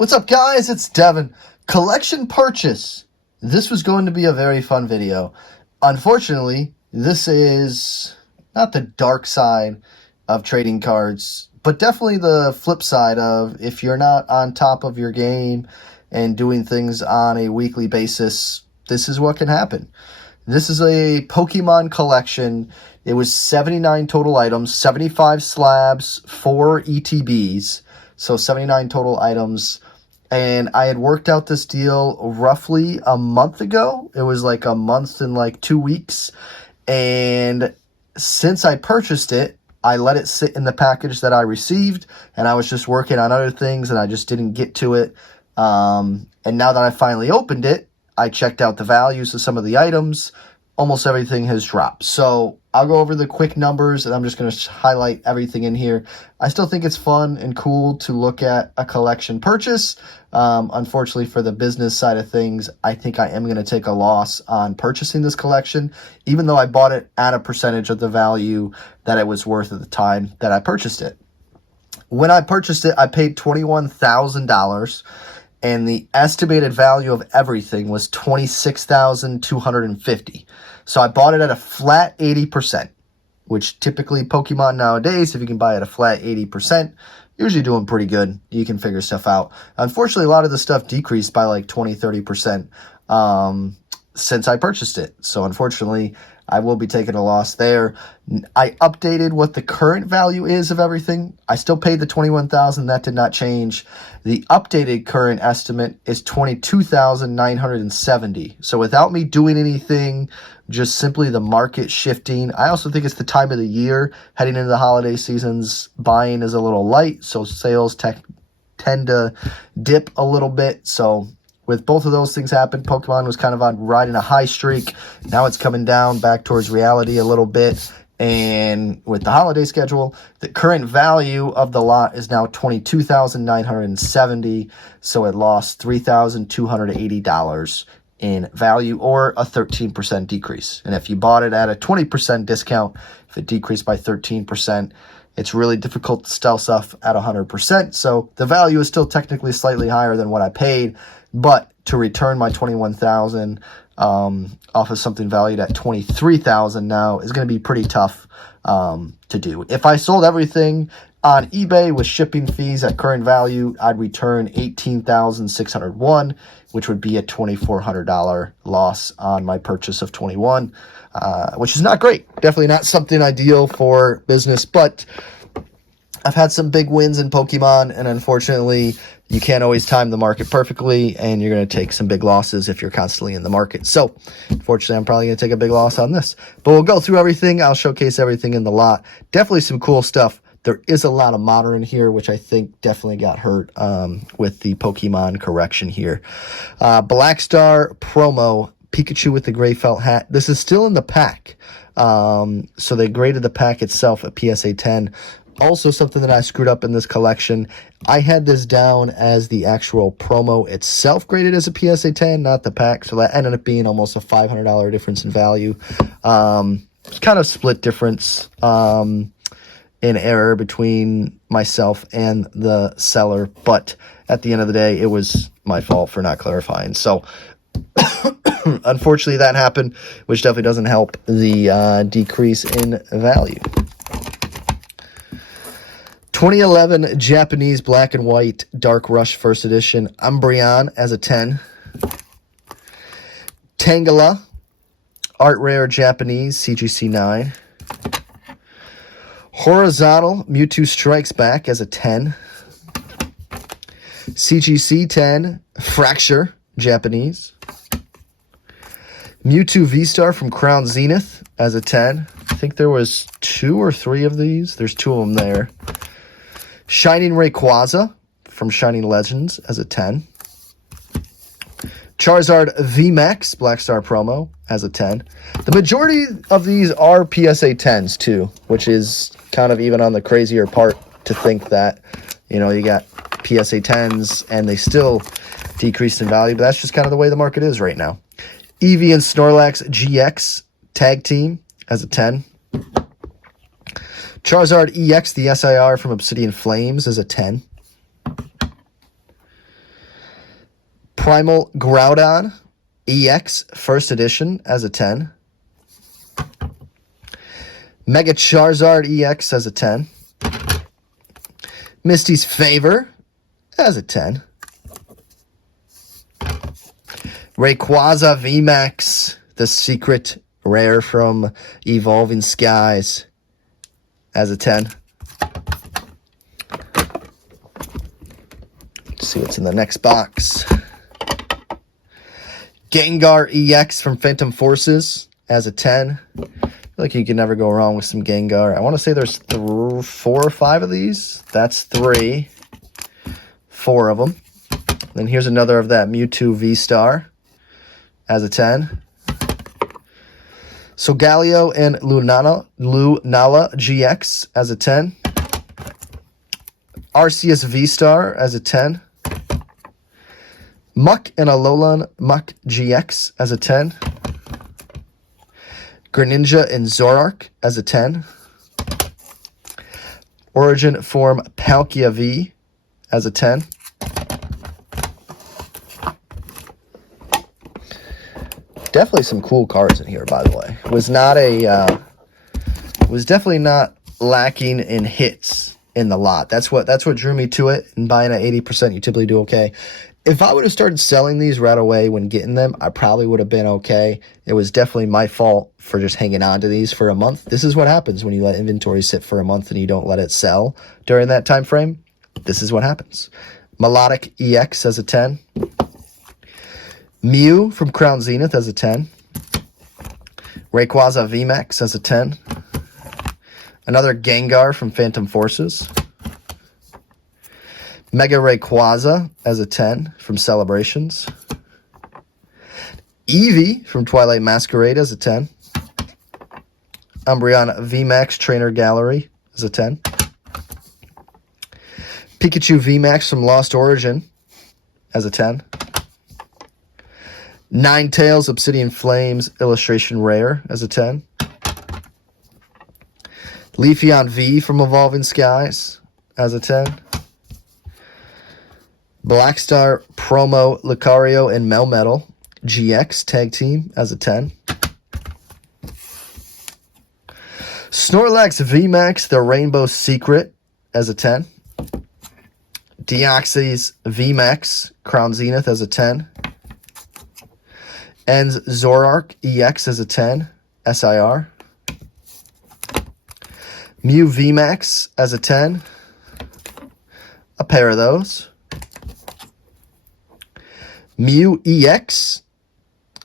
What's up, guys? It's Devin. Collection purchase. This was going to be a very fun video. Unfortunately, this is not the dark side of trading cards, but definitely the flip side of if you're not on top of your game and doing things on a weekly basis, this is what can happen. This is a Pokemon collection. It was 79 total items, 75 slabs, 4 ETBs, so 79 total items. And I had worked out this deal roughly a month ago. It was like a month and like 2 weeks. And since I purchased it, I let it sit in the package that I received, and I was just working on other things and I just didn't get to it. And now that I finally opened it, I checked out the values of some of the items. Almost everything has dropped. So I'll go over the quick numbers and I'm just going to highlight everything in here. I still think it's fun and cool to look at a collection purchase. Unfortunately, for the business side of things, I think I am going to take a loss on purchasing this collection, even though I bought it at a percentage of the value that it was worth at the time that I purchased it. When I purchased it, I paid $21,000. And the estimated value of everything was $26,250. So I bought it at a flat 80%, which typically Pokemon nowadays, if you can buy at a flat 80%, usually doing pretty good. You can figure stuff out. Unfortunately, a lot of the stuff decreased by like 20-30% since I purchased it. So unfortunately, I will be taking a loss there. I updated what the current value is of everything. I still paid the $21,000. That did not change. The updated current estimate is $22,970. So without me doing anything, just simply the market shifting. I also think it's the time of the year heading into the holiday seasons. Buying is a little light, so sales tend to dip a little bit. So with both of those things happen, Pokemon was kind of on riding a high streak. Now it's coming down back towards reality a little bit. And with the holiday schedule, the current value of the lot is now $22,970. So it lost $3,280 in value, or a 13% decrease. And if you bought it at a 20% discount, if it decreased by 13%, it's really difficult to sell stuff at 100%. So the value is still technically slightly higher than what I paid. But to return my $21,000 off of something valued at $23,000 now is going to be pretty tough to do. If I sold everything on eBay with shipping fees at current value, I'd return $18,601, which would be a $2,400 loss on my purchase of 21, which is not great. Definitely not something ideal for business, but I've had some big wins in Pokemon, and unfortunately, you can't always time the market perfectly, and you're going to take some big losses if you're constantly in the market. So, unfortunately, I'm probably going to take a big loss on this. But we'll go through everything. I'll showcase everything in the lot. Definitely some cool stuff. There is a lot of modern in here, which I think definitely got hurt with the Pokemon correction here. Black Star promo, Pikachu with the gray felt hat. This is still in the pack. So they graded the pack itself a PSA 10. Also something that I screwed up in this collection, I had this down as the actual promo itself graded as a PSA 10, not the pack. So that ended up being almost a $500 difference in value. Kind of split difference in error between myself and the seller. But at the end of the day, it was my fault for not clarifying. So unfortunately that happened, which definitely doesn't help the decrease in value. 2011 Japanese Black and White Dark Rush First Edition Umbreon as a 10. Tangela Art Rare Japanese CGC 9. Horizontal Mewtwo Strikes Back as a 10. CGC 10 Fracture Japanese. Mewtwo V-Star from Crown Zenith as a 10. I think there was 2 or 3 of these. There's 2 of them there. Shining Rayquaza from Shining Legends as a 10. Charizard VMAX Black Star promo as a 10. The majority of these are PSA 10s too, which is kind of even on the crazier part to think that, you know, you got PSA 10s and they still decreased in value, but that's just kind of the way the market is right now. Eevee and Snorlax GX Tag Team as a 10. Charizard EX, the SIR from Obsidian Flames, is a 10. Primal Groudon EX First Edition as a 10. Mega Charizard EX as a 10. Misty's Favor as a 10. Rayquaza VMAX, the secret rare from Evolving Skies as a 10. Let's see what's in the next box. Gengar EX from Phantom Forces as a 10. I feel like you can never go wrong with some Gengar. I want to say there's 4 or 5 of these. That's 3. 4 of them. Then here's another of that Mewtwo V-Star as a 10. Solgaleo and Lunala GX as a 10. Arceus V-Star as a 10. Muck and Alolan Muck GX as a 10. Greninja and Zoroark as a 10. Origin Form Palkia V as a 10. Definitely some cool cards in here, by the way. Was definitely not lacking in hits in the lot. That's what drew me to it. And buying at 80%, you typically do okay. If I would have started selling these right away when getting them, I probably would have been okay. It was definitely my fault for just hanging on to these for a month. This is what happens when you let inventory sit for a month and you don't let it sell during that time frame. This is what happens. Melodic EX as a 10. Mew from Crown Zenith as a 10. Rayquaza VMAX as a 10. Another Gengar from Phantom Forces. Mega Rayquaza as a 10 from Celebrations. Eevee from Twilight Masquerade as a 10. Umbreon VMAX Trainer Gallery as a 10. Pikachu VMAX from Lost Origin as a 10. Ninetales Obsidian Flames Illustration Rare as a 10. Leafeon V from Evolving Skies as a 10. Blackstar Promo Lucario and Melmetal GX Tag Team as a 10. Snorlax VMAX The Rainbow Secret as a 10. Deoxys VMAX Crown Zenith as a 10. And Zoroark EX as a 10 SIR. Mew VMAX as a 10. A pair of those. Mew EX,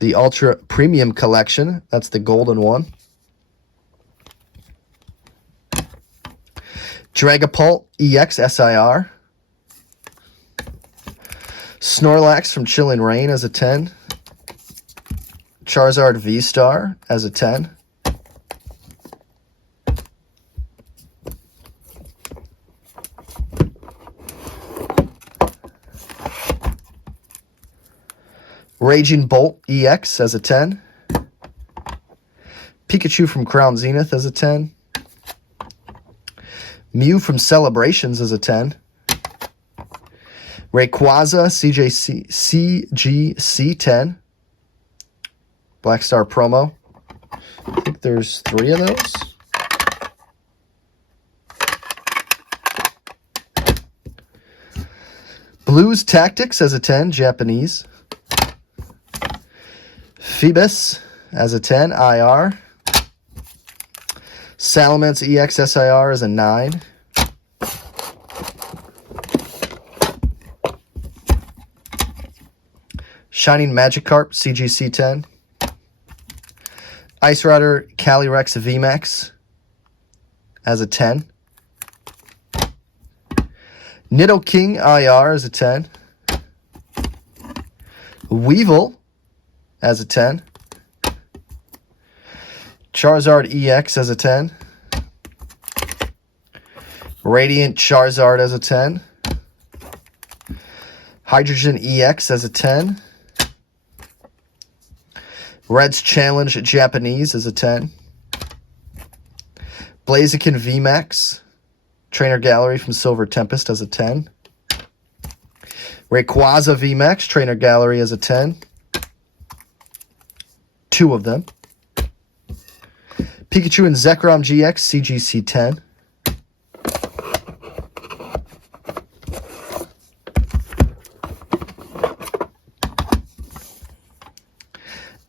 the Ultra Premium Collection. That's the golden one. Dragapult EX SIR. Snorlax from Chilling Reign as a 10. Charizard V-Star as a 10. Raging Bolt EX as a 10. Pikachu from Crown Zenith as a 10. Mew from Celebrations as a 10. Rayquaza CGC 10. Blackstar Promo. I think there's 3 of those. Blues Tactics as a 10, Japanese. Phoebus as a 10, IR. Salamence EX SIR as a 9. Shining Magikarp CGC 10. Ice Rider Calyrex VMAX as a 10. Nidoking IR as a 10. Weevil as a 10. Charizard EX as a 10. Radiant Charizard as a 10. Hydrogen EX as a 10. Red's Challenge Japanese as a 10. Blaziken VMAX. Trainer Gallery from Silver Tempest as a 10. Rayquaza VMAX, Trainer Gallery as a 10. 2 of them. Pikachu and Zekrom GX, CGC 10.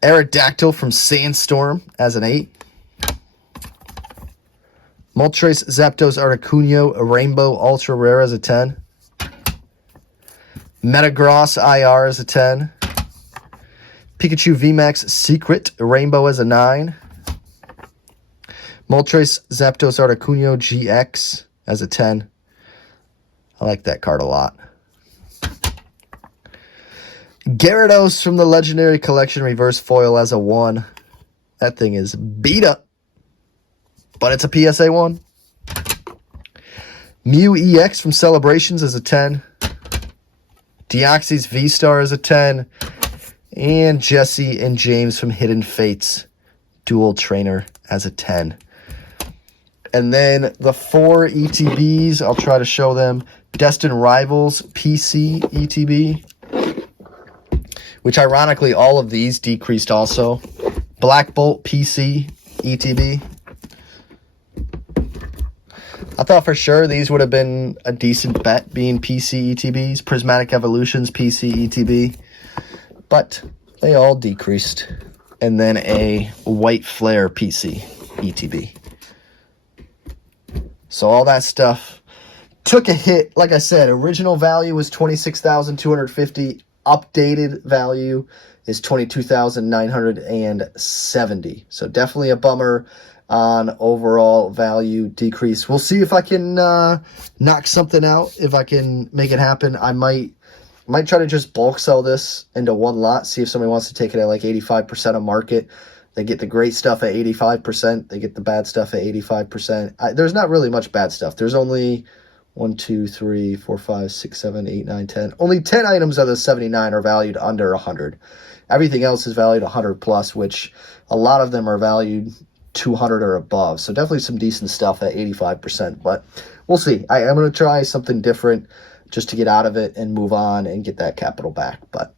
Aerodactyl from Sandstorm as an 8. Moltres Zapdos Articuno, a Rainbow Ultra Rare as a 10. Metagross IR as a 10. Pikachu VMAX Secret Rainbow as a 9. Moltres Zapdos Articuno GX as a 10. I like that card a lot. Gyarados from the Legendary Collection Reverse Foil as a 1. That thing is beat up, but it's a PSA 1. Mew EX from Celebrations as a 10. Deoxys V-Star as a 10. And Jesse and James from Hidden Fates Dual Trainer as a 10. And then the 4 ETBs, I'll try to show them. Destined Rivals PC ETB, which ironically all of these decreased also. Black Bolt PC ETB. I thought for sure these would have been a decent bet being PC ETBs. Prismatic Evolutions PC ETB. But they all decreased. And then a White Flare PC ETB. So all that stuff took a hit. Like I said, original value was $26,250. Updated value is $22,970. So definitely a bummer on overall value decrease. We'll see if I can knock something out. If I can make it happen, I might try to just bulk sell this into one lot. See if somebody wants to take it at like 85% of market. They get the great stuff at 85%. They get the bad stuff at 85%. There's not really much bad stuff. There's only 1, 2, 3, 4, 5, 6, 7, 8, 9, 10. Only 10 items out of the 79 are valued under 100. Everything else is valued 100 plus, which a lot of them are valued 200 or above. So definitely some decent stuff at 85%. But we'll see. I'm going to try something different just to get out of it and move on and get that capital back. But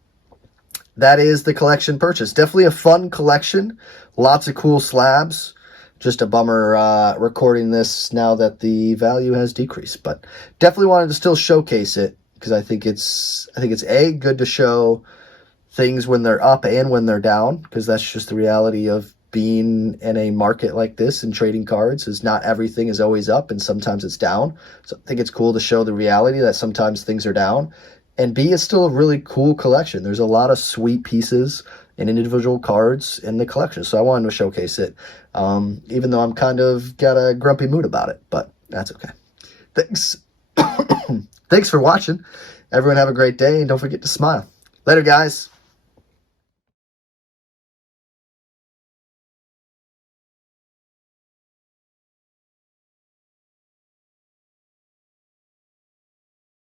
that is the collection purchase. Definitely a fun collection. Lots of cool slabs. Just a bummer recording this now that the value has decreased, but definitely wanted to still showcase it because I think it's A, good to show things when they're up and when they're down, because that's just the reality of being in a market like this and trading cards. Is not everything is always up and sometimes it's down. So I think it's cool to show the reality that sometimes things are down. And B, it's still a really cool collection. There's a lot of sweet pieces and individual cards in the collection. So I wanted to showcase it, even though I'm kind of got a grumpy mood about it, but that's okay. Thanks. Thanks for watching. Everyone have a great day, and don't forget to smile. Later, guys.